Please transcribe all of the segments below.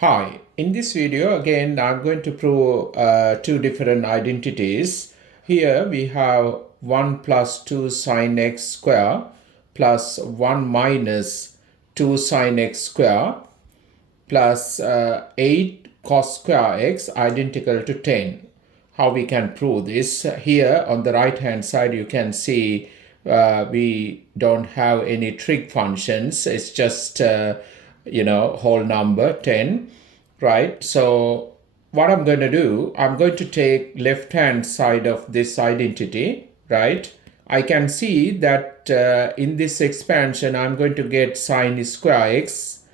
Hi, in this video again I'm going to prove two different identities. Here we have 1 plus 2 sine x square plus 1 minus 2 sine x square plus 8 cos square x identical to 10. How we can prove this? Here on the right hand side you can see we don't have any trig functions. It's just whole number 10, right? So what I'm going to do, I'm going to take left hand side of this identity, right? I can see that in this expansion I'm going to get sine square x,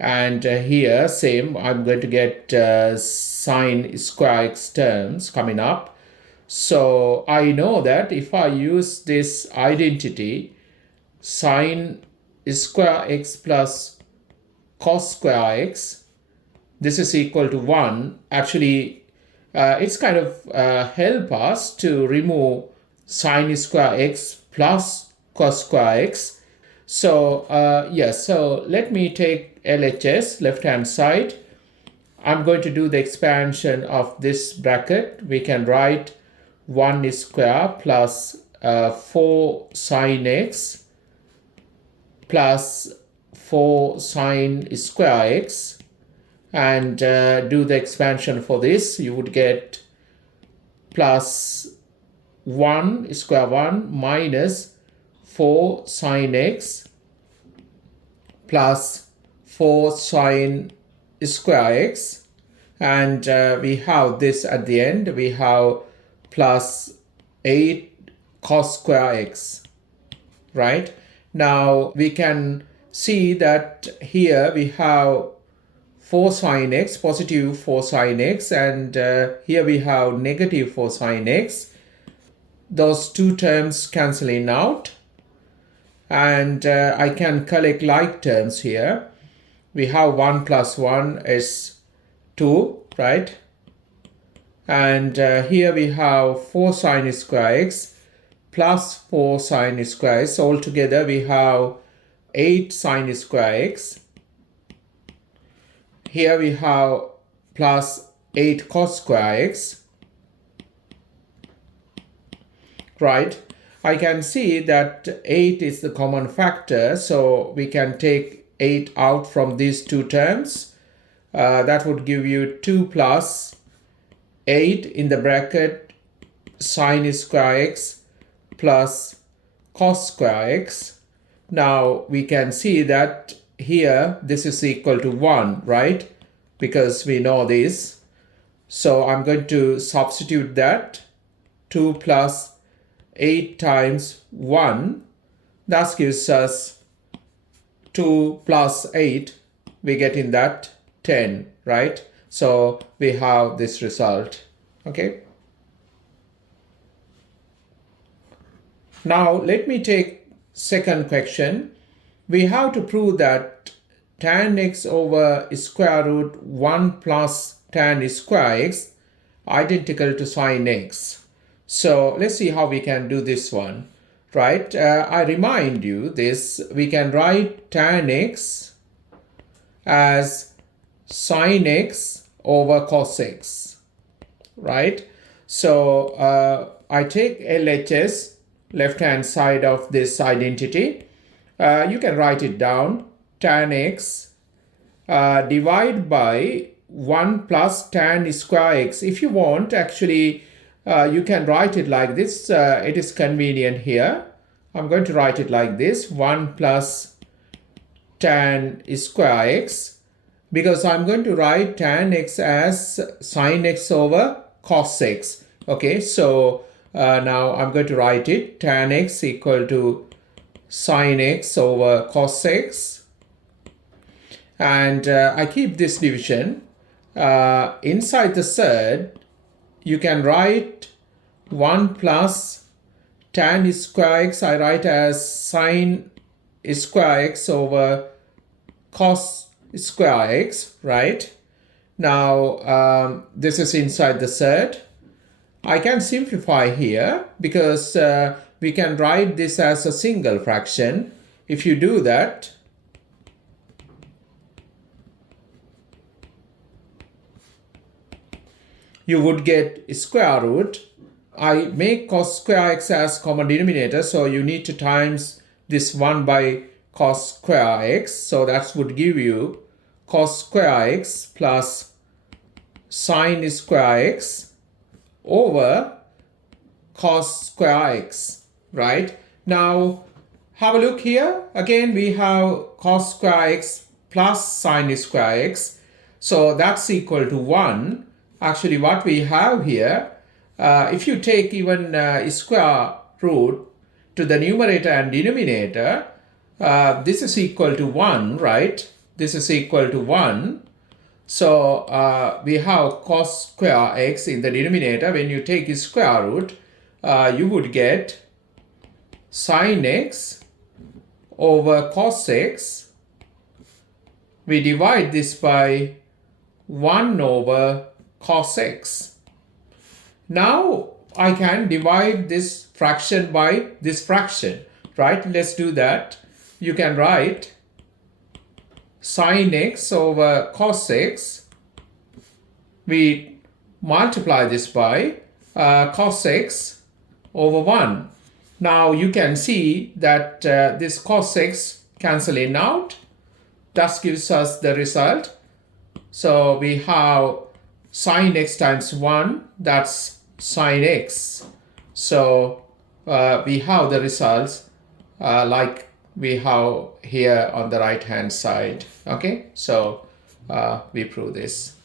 and here same I'm going to get sine square x terms coming up. So I know that if I use this identity sine square x plus cos square x, this is equal to 1. Actually, it's kind of help us to remove sine square x plus cos square x. So so let me take LHS, left hand side. I'm going to do the expansion of this bracket. We can write 1 square plus 4 sine x plus 4 sine square x, and do the expansion for this. You would get plus 1 square 1 minus 4 sine x plus 4 sine square x, and we have this at the end. We have plus 8 cos square x, right? Now we can see that here we have 4 sine x, positive 4 sine x, and here we have negative 4 sine x. Those two terms cancelling out, and I can collect like terms here. We have 1 plus 1 is 2, right? And here we have 4 sine square x plus 4 sine square x. Altogether we have 8 sine square x. Here we have plus 8 cos square x, right? I can see that 8 is the common factor, so we can take 8 out from these two terms. That would give you 2 plus 8 in the bracket sine square x plus cos square x. Now we can see that here this is equal to 1, right? Because we know this. So I'm going to substitute that. 2 plus 8 times 1. That gives us 2 plus 8. We get in that 10, right? So we have this result. Okay. Now let me take second question. We have to prove that tan x over square root 1 plus tan square x identical to sine x. So let's see how we can do this one, right? I remind you this, we can write tan x as sine x over cos x, right? So I take LHS, left hand side of this identity. You can write it down, tan x divide by 1 plus tan square x. If you want, actually you can write it like this. It is convenient here. I'm going to write it like this, 1 plus tan square x, because I'm going to write tan x as sine x over cos x. Okay, so now I'm going to write it, tan x equal to sine x over cos x, and I keep this division. Inside the third, you can write 1 plus tan square x, I write as sine square x over cos square x, right? Now this is inside the third. I can simplify here because we can write this as a single fraction. If you do that, you would get square root. I make cos square x as common denominator, so you need to times this 1 by cos square x. So that would give you cos square x plus sine square x over cos square x, right? Now, have a look here. Again, we have cos square x plus sine square x. So that's equal to 1. Actually, what we have here, if you take even square root to the numerator and denominator, this is equal to 1, right? This is equal to 1. So we have cos square x in the denominator. When you take square root, you would get sine x over cos x. We divide this by 1 over cos x. Now I can divide this fraction by this fraction, right? Let's do that. You can write sine x over cos x. We multiply this by cos x over 1. Now you can see that this cos x cancelling out. That gives us the result. So we have sine x times 1, that's sine x. So we have the results like we have here on the right hand side. Okay, so we prove this.